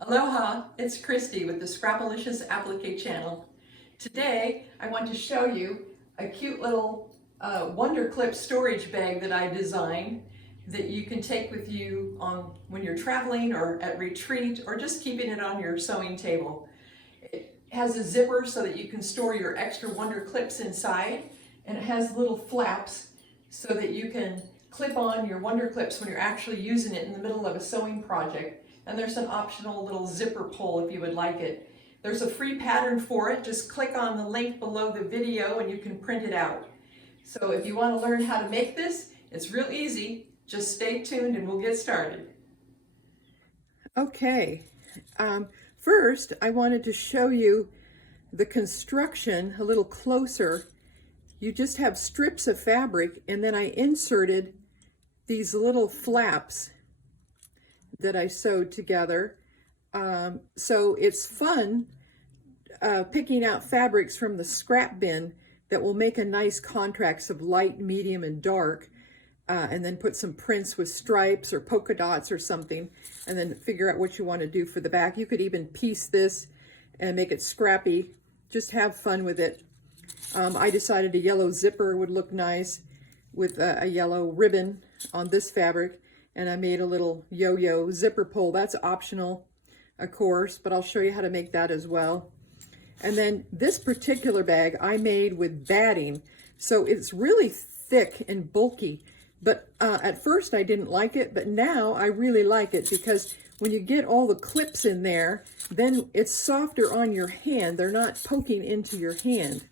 Aloha, it's Christy with the Scrap-alicious Applique channel. Today, I want to show you a cute little Wonder Clip storage bag that I designed that you can take with you when you're traveling or at retreat or just keeping it on your sewing table. It has a zipper so that you can store your extra Wonder Clips inside, and it has little flaps so that you can clip on your Wonder Clips when you're actually using it in the middle of a sewing project. And there's an optional little zipper pull if you would like it. There's a free pattern for it. Just click on the link below the video and you can print it out. So if you want to learn how to make this, it's real easy. Just stay tuned and we'll get started. Okay, first I wanted to show you the construction a little closer. You just have strips of fabric, and then I inserted these little flaps that I sewed together. So it's fun picking out fabrics from the scrap bin that will make a nice contrast of light, medium, and dark, and then put some prints with stripes or polka dots or something, and then figure out what you want to do for the back. You could even piece this and make it scrappy. Just have fun with it. I decided a yellow zipper would look nice with a yellow ribbon on this fabric, and I made a little yo-yo zipper pull. That's optional, of course, but I'll show you how to make that as well. And then this particular bag I made with batting, so it's really thick and bulky. But at first I didn't like it, but now I really like it because when you get all the clips in there, then it's softer on your hand. They're not poking into your hand.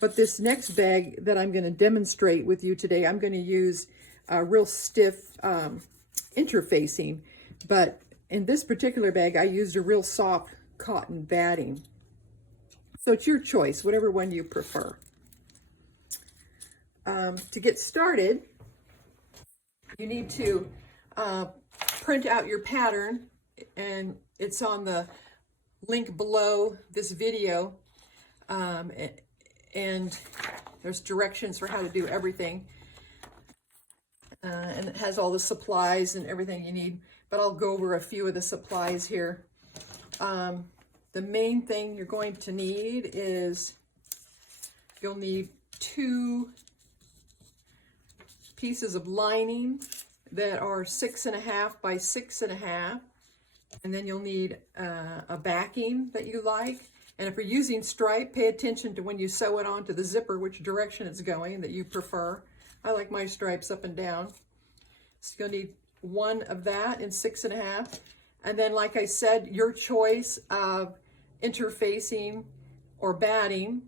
But this next bag that I'm going to demonstrate with you today, I'm going to use real stiff interfacing. But in this particular bag, I used a real soft cotton batting. So it's your choice, whatever one you prefer. To get started, you need to print out your pattern, and it's on the link below this video, and there's directions for how to do everything, and it has all the supplies and everything you need, but I'll go over a few of the supplies here. The main thing you're going to need is you'll need 2 pieces of lining that are 6.5 by 6.5, and then you'll need a backing that you like. And if you're using stripe, pay attention to when you sew it onto the zipper, which direction it's going that you prefer. I like my stripes up and down. So you'll need 1 of that in 6.5. And then, like I said, your choice of interfacing or batting,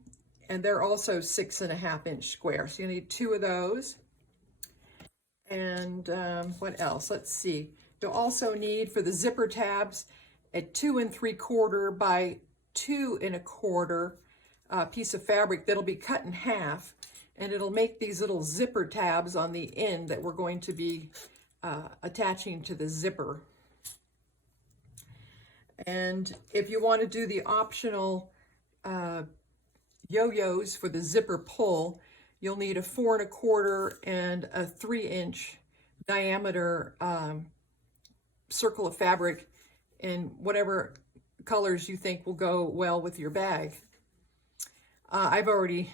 and they're also 6.5-inch square. So you need 2 of those. And what else? Let's see. You'll also need, for the zipper tabs, a 2 3/4 by 2 1/4 piece of fabric that'll be cut in half, and it'll make these little zipper tabs on the end that we're going to be attaching to the zipper. And if you want to do the optional yo-yos for the zipper pull, you'll need a 4 1/4 and a 3-inch diameter circle of fabric in whatever colors you think will go well with your bag. I've already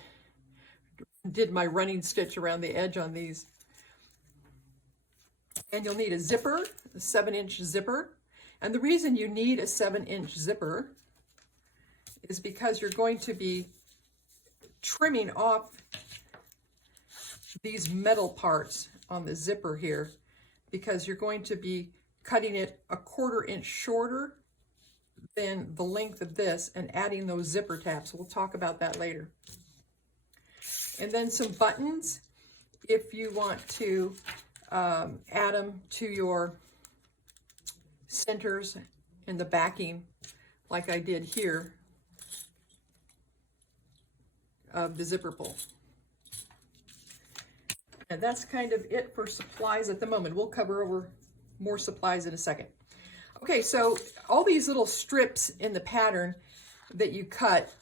did my running stitch around the edge on these. And you'll need a zipper, a 7-inch zipper. And the reason you need a 7-inch zipper is because you're going to be trimming off these metal parts on the zipper here, because you're going to be cutting it a 1/4 inch shorter than the length of this and adding those zipper tabs. We'll talk about that later. And then some buttons, if you want to add them to your centers and the backing, like I did here of the zipper pull. And that's kind of it for supplies at the moment. We'll cover over more supplies in a second. Okay, so all these little strips in the pattern that you cut,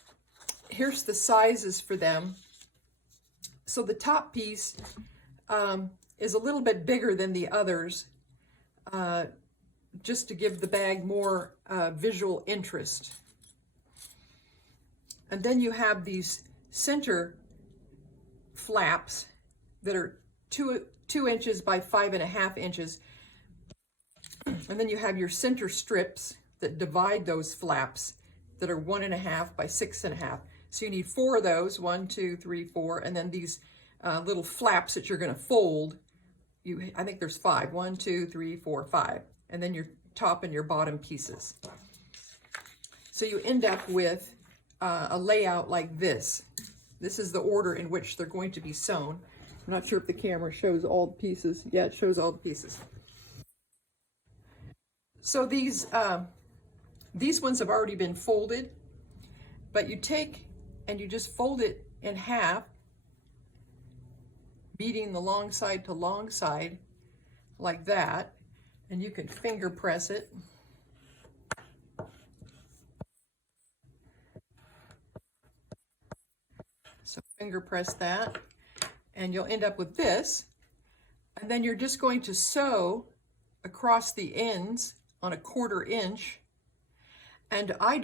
here's the sizes for them. So the top piece is a little bit bigger than the others. just to give the bag more visual interest. And then you have these center flaps that are 2 inches by 5.5 inches. And then you have your center strips that divide those flaps that are 1.5 by 6.5. So you need 4 of those, 1, 2, 3, 4, and then these little flaps that you're going to fold. I think there's 5, 1, 2, 3, 4, 5, and then your top and your bottom pieces. So you end up with a layout like this. This is the order in which they're going to be sewn. I'm not sure if the camera shows all the pieces. Yeah, it shows all the pieces. So these ones have already been folded, but you take and you just fold it in half, beating the long side to long side like that, and you can finger press it. So finger press that, and you'll end up with this, and then you're just going to sew across the ends on a 1/4 inch. And I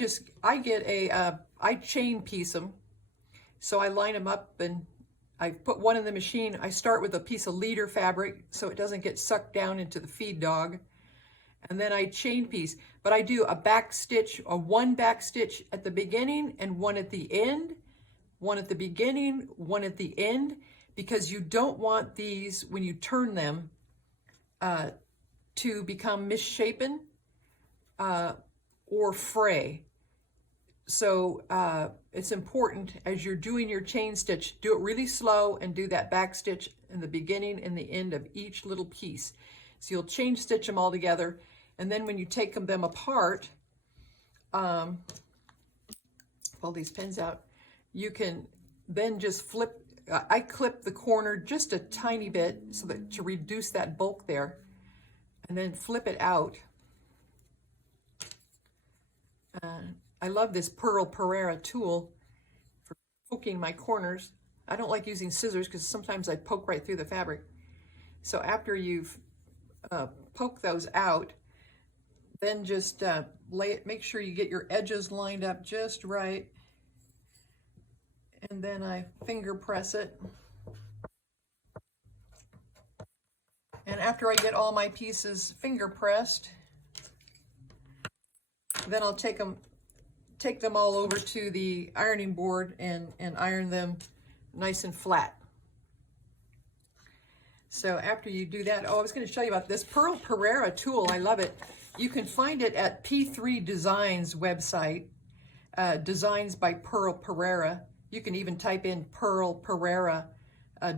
chain piece them. So I line them up and I put one in the machine. I start with a piece of leader fabric so it doesn't get sucked down into the feed dog. And then I chain piece, but I do a back stitch, one back stitch at the beginning and one at the end, one at the beginning, one at the end, because you don't want these, when you turn them, to become misshapen or fray. So it's important as you're doing your chain stitch, do it really slow and do that back stitch in the beginning and the end of each little piece. So you'll chain stitch them all together, and then when you take them apart, pull these pins out, you can then just flip. I clip the corner just a tiny bit so that to reduce that bulk there, and then flip it out. I love this Pearl Pereira tool for poking my corners. I don't like using scissors because sometimes I poke right through the fabric. So after you've poked those out, then just make sure you get your edges lined up just right. And then I finger press it. And after I get all my pieces finger pressed, then I'll take them all over to the ironing board and iron them nice and flat. So after you do that, I was going to show you about this Pearl Pereira tool. I love it. You can find it at P3 Designs website, Designs by Pearl Pereira. You can even type in Pearl Pereira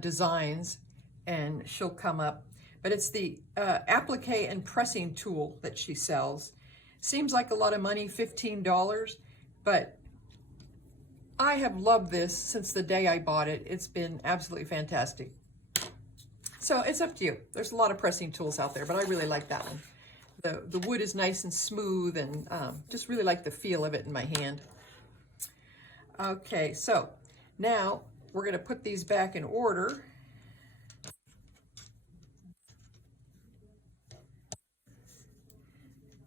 Designs and she'll come up. But it's the applique and pressing tool that she sells. Seems like a lot of money, $15, but I have loved this since the day I bought it. It's been absolutely fantastic. So it's up to you. There's a lot of pressing tools out there, but I really like that one. The wood is nice and smooth, and just really like the feel of it in my hand. Okay, so now we're gonna put these back in order.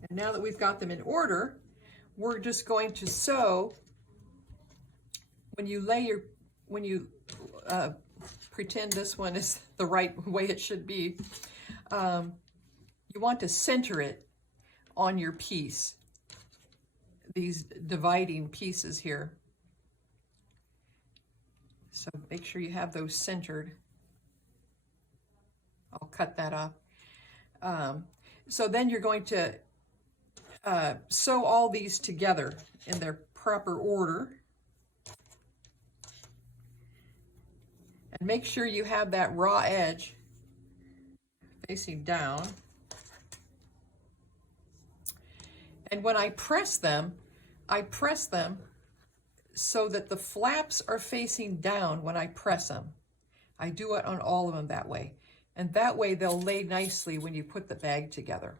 And now that we've got them in order, we're just going to sew. When you pretend this one is the right way it should be, you want to center it on your piece, these dividing pieces here. So make sure you have those centered. I'll cut that off. So then you're going to sew all these together in their proper order. And make sure you have that raw edge facing down. And when I press them so that the flaps are facing down when I press them. I do it on all of them that way. And that way they'll lay nicely when you put the bag together.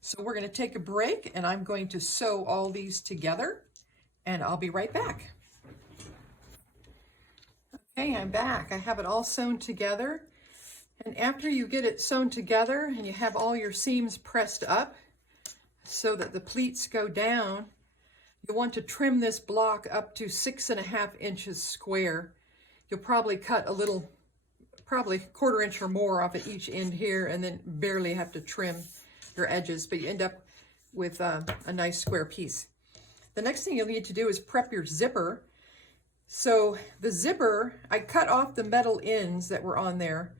So we're going to take a break, and I'm going to sew all these together, and I'll be right back. Okay, I'm back. I have it all sewn together, And after you get it sewn together and you have all your seams pressed up so that the pleats go down, you'll want to trim this block up to 6.5 inches square. You'll probably cut a little, probably 1/4 inch or more off at each end here, and then barely have to trim your edges, but you end up with a nice square piece. The next thing you'll need to do is prep your zipper. So the zipper, I cut off the metal ends that were on there.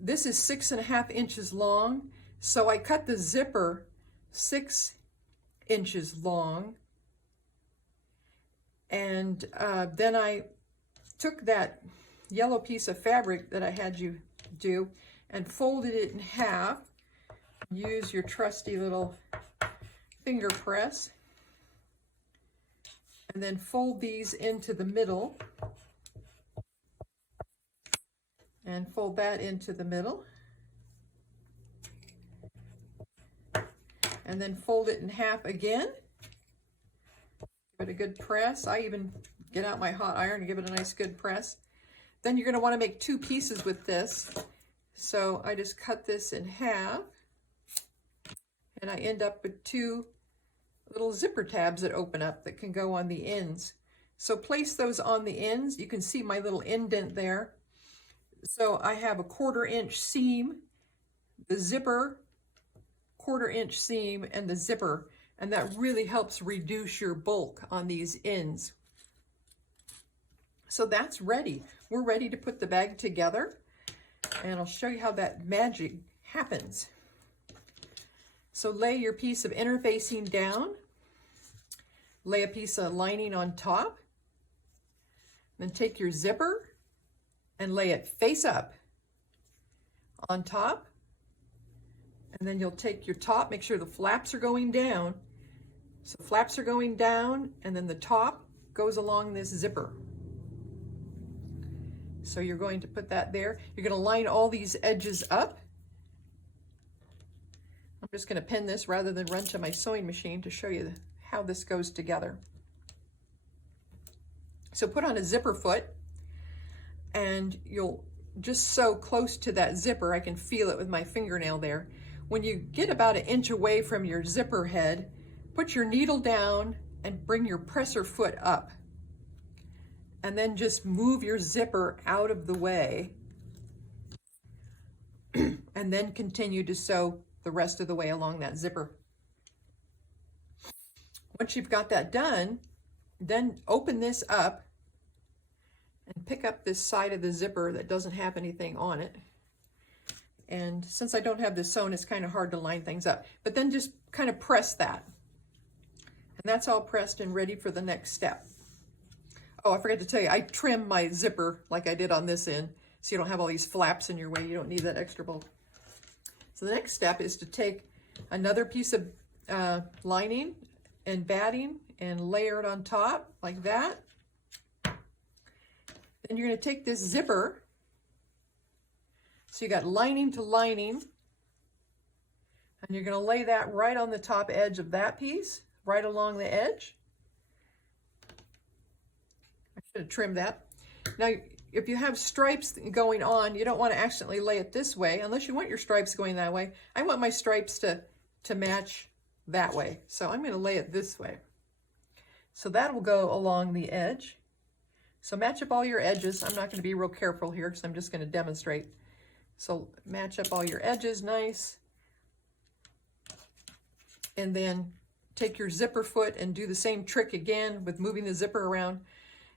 This is 6.5 inches long, so I cut the zipper 6 inches long, and then I took that yellow piece of fabric that I had you do and folded it in half. Use your trusty little finger press, and then fold these into the middle, and fold that into the middle, and then fold it in half again. Give it a good press. I even get out my hot iron and give it a nice good press. Then you're going to want to make 2 pieces with this. So I just cut this in half, and I end up with 2 little zipper tabs that open up that can go on the ends. So place those on the ends. You can see my little indent there. So I have a 1/4 inch seam, the zipper, 1/4 inch seam, and the zipper, and that really helps reduce your bulk on these ends. So that's ready. We're ready to put the bag together, and I'll show you how that magic happens. So lay your piece of interfacing down, lay a piece of lining on top, then take your zipper and lay it face up on top, and then you'll take your top, make sure the flaps are going down. So flaps are going down, and then the top goes along this zipper. So you're going to put that there. You're going to line all these edges up. I'm just going to pin this rather than run to my sewing machine to show you how this goes together. So put on a zipper foot, and you'll just sew close to that zipper. I can feel it with my fingernail there. When you get about 1 inch away from your zipper head, put your needle down and bring your presser foot up. And then just move your zipper out of the way, and then continue to sew the rest of the way along that zipper. Once you've got that done, then open this up and pick up this side of the zipper that doesn't have anything on it. And since I don't have this sewn, it's kind of hard to line things up. But then just kind of press that. And that's all pressed and ready for the next step. Oh, I forgot to tell you, I trimmed my zipper like I did on this end, so you don't have all these flaps in your way. You don't need that extra bulk. So the next step is to take another piece of lining and batting and layer it on top like that. Then you're going to take this zipper. So you got lining to lining, and you're going to lay that right on the top edge of that piece, right along the edge. I should have trimmed that. Now, if you have stripes going on, you don't want to accidentally lay it this way, unless you want your stripes going that way. I want my stripes to match that way, so I'm going to lay it this way. So that will go along the edge. So match up all your edges. I'm not going to be real careful here because I'm just going to demonstrate. So match up all your edges nice. And then take your zipper foot and do the same trick again with moving the zipper around,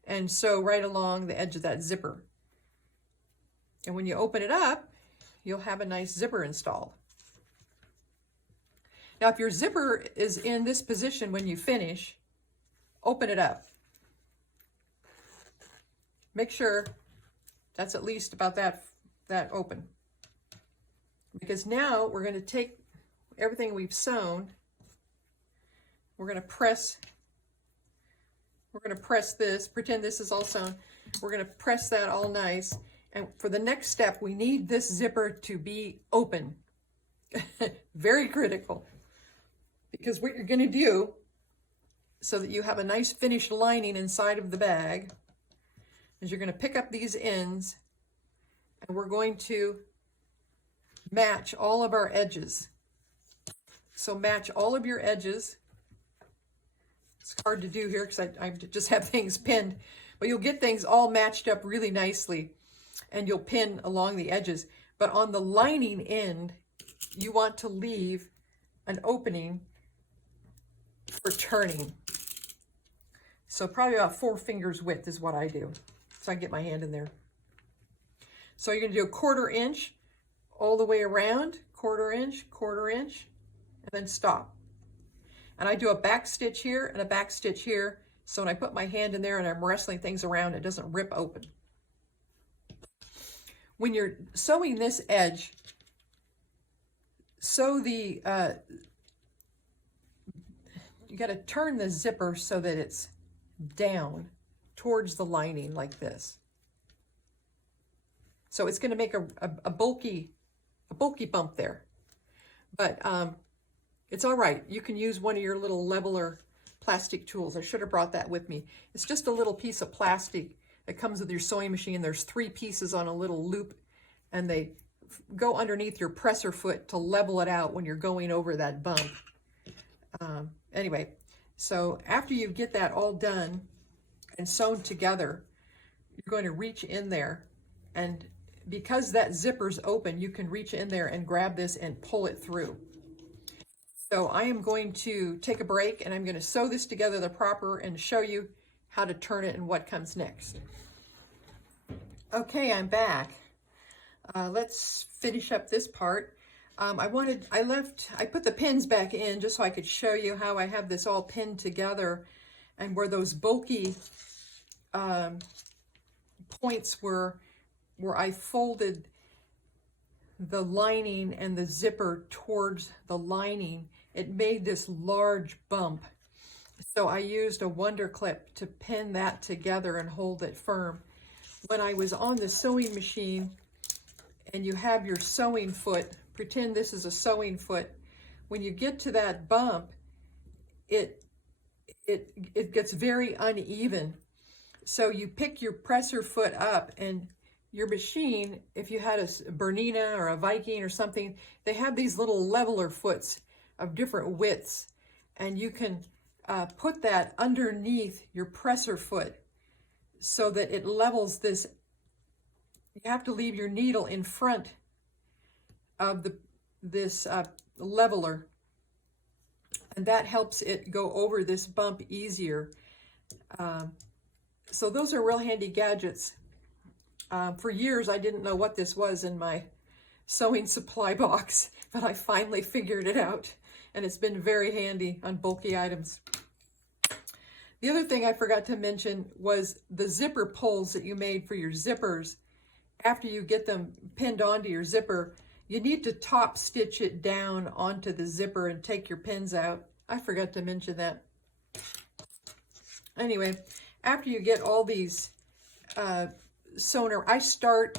and sew right along the edge of that zipper. And when you open it up, you'll have a nice zipper installed. Now, if your zipper is in this position when you finish, open it up. Make sure that's at least about that open. Because now we're going to take everything we've sewn, we're going to press this, pretend this is all sewn. We're going to press that all nice. And for the next step, we need this zipper to be open. Very critical. Because what you're going to do, so that you have a nice finished lining inside of the bag, is you're going to pick up these ends, and we're going to match all of our edges. So match all of your edges. It's hard to do here because I just have things pinned, but you'll get things all matched up really nicely, and you'll pin along the edges. But on the lining end, you want to leave an opening for turning. So probably about 4 fingers width is what I do. So I can get my hand in there. So you're going to do a 1/4 inch all the way around, 1/4 inch, 1/4 inch, and then stop. And I do a back stitch here and a back stitch here. So when I put my hand in there and I'm wrestling things around, it doesn't rip open. When you're sewing this edge, sew the, you got to turn the zipper so that it's down towards the lining like this. So it's going to make a bulky bump there. But it's all right. You can use one of your little leveler plastic tools. I should have brought that with me. It's just a little piece of plastic that comes with your sewing machine. There's 3 pieces on a little loop, and they go underneath your presser foot to level it out when you're going over that bump. Anyway, so after you get that all done and sewn together, you're going to reach in there, and because that zipper's open, you can reach in there and grab this and pull it through. So I am going to take a break, and I'm going to sew this together the proper and show you how to turn it and what comes next. Okay, I'm back. Let's finish up this part. I put the pins back in just so I could show you how I have this all pinned together, and where those bulky points were, where I folded the lining and the zipper towards the lining, it made this large bump. So I used a Wonder Clip to pin that together and hold it firm. When I was on the sewing machine, and you have your sewing foot, pretend this is a sewing foot, when you get to that bump, it gets very uneven. So you pick your presser foot up, and your machine, if you had a Bernina or a Viking or something, they have these little leveler foots of different widths, and you can put that underneath your presser foot so that it levels this. You have to leave your needle in front of this leveler, and that helps it go over this bump easier. So those are real handy gadgets. For years, I didn't know what this was in my sewing supply box, but I finally figured it out, and it's been very handy on bulky items. The other thing I forgot to mention was the zipper pulls that you made for your zippers. After you get them pinned onto your zipper, you need to top stitch it down onto the zipper and take your pins out. I forgot to mention that. Anyway, after you get all these sewn, I start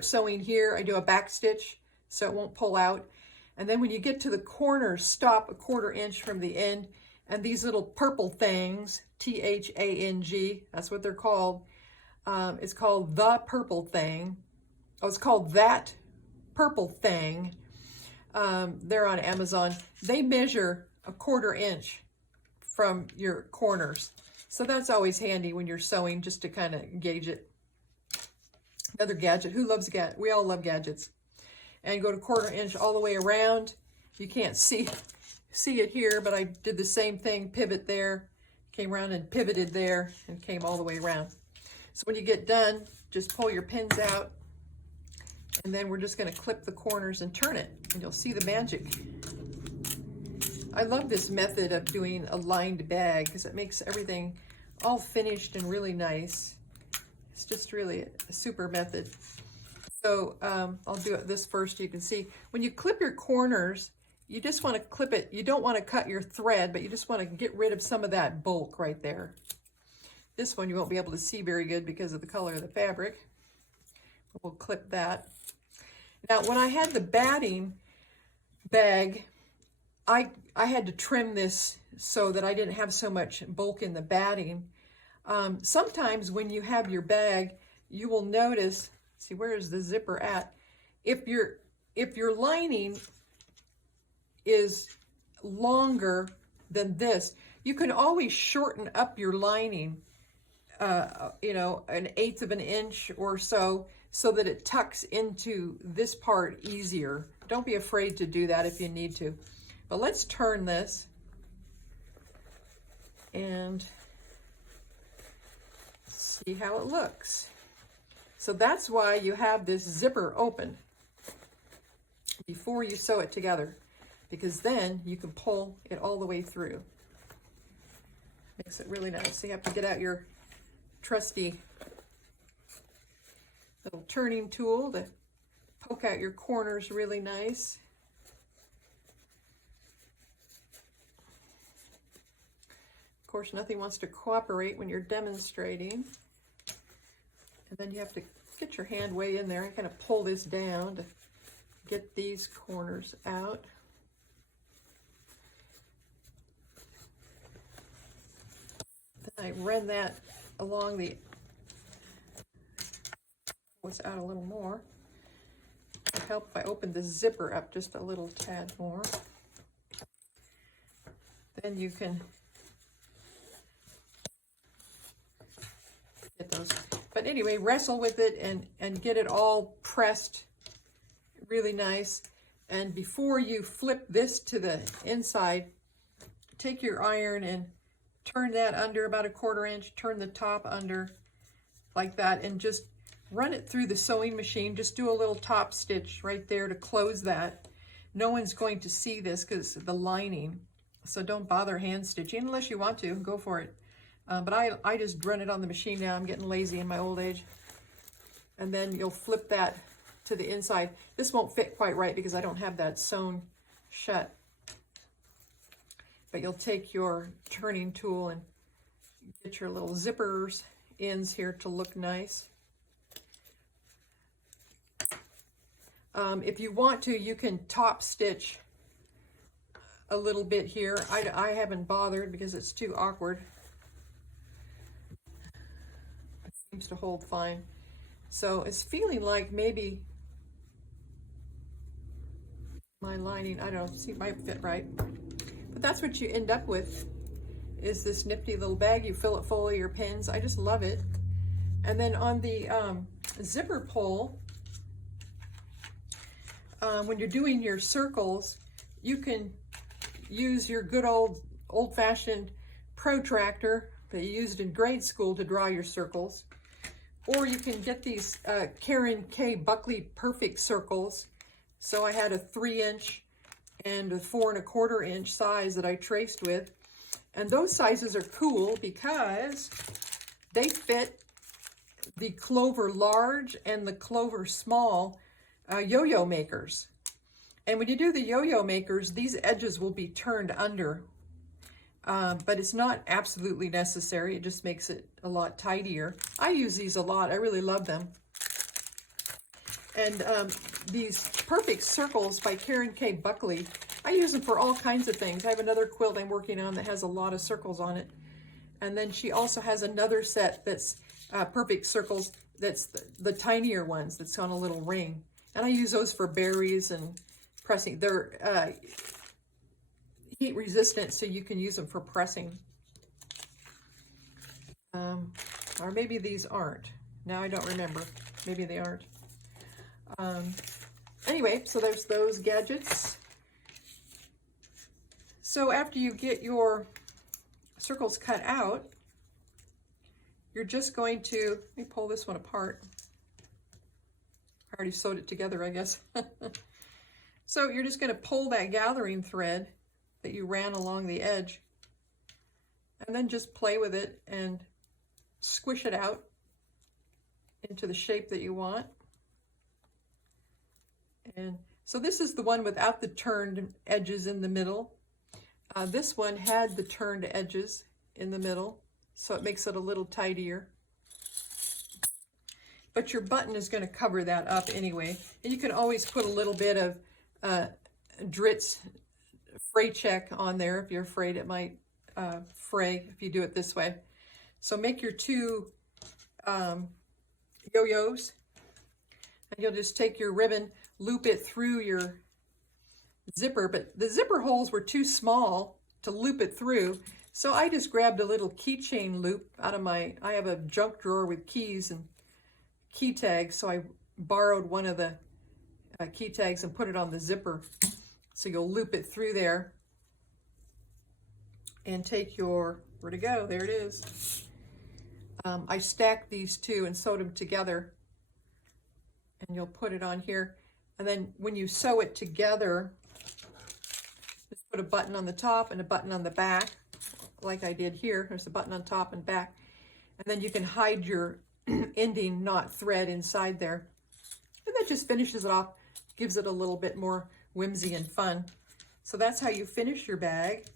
sewing here. I do a back stitch so it won't pull out. And then when you get to the corners, stop a 1/4 inch from the end, and these little purple things, T-H-A-N-G, that's what they're called. It's called the purple thing. Oh, it's called that purple thing. They're on Amazon. They measure a 1/4 inch from your corners. So that's always handy when you're sewing, just to kind of gauge it. Another gadget. Who loves gadgets? We all love gadgets. And go to 1/4 inch all the way around. You can't see it here, but I did the same thing. Pivot there, came around and pivoted there, and came all the way around. So when you get done, just pull your pins out, and then we're just going to clip the corners and turn it, and you'll see the magic. I love this method of doing a lined bag because it makes everything all finished and really nice. It's just really a super method. So I'll do this first. You can see when you clip your corners, you just want to clip it. You don't want to cut your thread, but you just want to get rid of some of that bulk right there. This one you won't be able to see very good because of the color of the fabric. We'll clip that. Now, when I had the batting bag, I had to trim this so that I didn't have so much bulk in the batting. Sometimes when you have your bag, you will notice, see, where is the zipper at? If if your lining is longer than this, you can always shorten up your lining, you know, 1/8 of an inch or so that it tucks into this part easier. Don't be afraid to do that if you need to. But let's turn this and see how it looks. So that's why you have this zipper open before you sew it together, because then you can pull it all the way through. Makes it really nice. So you have to get out your trusty little turning tool to poke out your corners really nice. Of course, nothing wants to cooperate when you're demonstrating. And then you have to get your hand way in there and kind of pull this down to get these corners out. Then I run that along the, what's out a little more. It'll help if I open the zipper up just a little tad more. Then you can get those. But anyway, wrestle with it and get it all pressed really nice. And before you flip this to the inside, take your iron and turn that under about 1/4 inch, turn the top under like that, and just run it through the sewing machine. Just do a little top stitch right there to close that. No one's going to see this because of the lining, so don't bother hand stitching unless you want to. Go for it. But I just run it on the machine now. I'm getting lazy in my old age. And then you'll flip that to the inside. This won't fit quite right because I don't have that sewn shut. But you'll take your turning tool and get your little zippers ends here to look nice. If you want to, you can top stitch a little bit here. I haven't bothered because it's too awkward. It seems to hold fine. So it's feeling like maybe my lining, I don't know, see, it might fit right. But that's what you end up with, is this nifty little bag. You fill it full of your pins. I just love it. And then on the zipper pull, when you're doing your circles, you can use your good old-fashioned protractor that you used in grade school to draw your circles. Or you can get these Karen K. Buckley Perfect Circles. So I had a 3-inch and a 4 1/4 inch size that I traced with. And those sizes are cool because they fit the Clover Large and the Clover Small yo-yo makers. And when you do the yo-yo makers, these edges will be turned under. But it's not absolutely necessary. It just makes it a lot tidier. I use these a lot. I really love them. And these Perfect Circles by Karen K. Buckley, I use them for all kinds of things. I have another quilt I'm working on that has a lot of circles on it. And then she also has another set that's Perfect Circles, that's the tinier ones that's on a little ring. And I use those for berries and pressing. They're heat resistant, so you can use them for pressing. Or maybe these aren't. Now I don't remember. Maybe they aren't. Anyway, so there's those gadgets. So after you get your circles cut out, you're just going to, let me pull this one apart. I already sewed it together, I guess. So you're just going to pull that gathering thread that you ran along the edge, and then just play with it and squish it out into the shape that you want. And so this is the one without the turned edges in the middle. This one had the turned edges in the middle, so it makes it a little tidier. But your button is going to cover that up anyway. And you can always put a little bit of Dritz fray check on there if you're afraid it might fray if you do it this way. So make your 2 yo-yos, and you'll just take your ribbon. loop it through your zipper, but the zipper holes were too small to loop it through. So I just grabbed a little keychain loop out of I have a junk drawer with keys and key tags, so I borrowed one of the key tags and put it on the zipper. So you'll loop it through there and take your, where'd it go? There it is. I stacked these two and sewed them together, and you'll put it on here. And then when you sew it together, just put a button on the top and a button on the back, like I did here. There's a button on top and back. And then you can hide your ending knot thread inside there. And that just finishes it off, gives it a little bit more whimsy and fun. So that's how you finish your bag.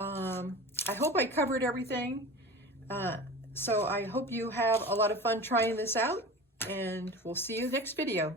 I hope I covered everything. So I hope you have a lot of fun trying this out, and we'll see you next video.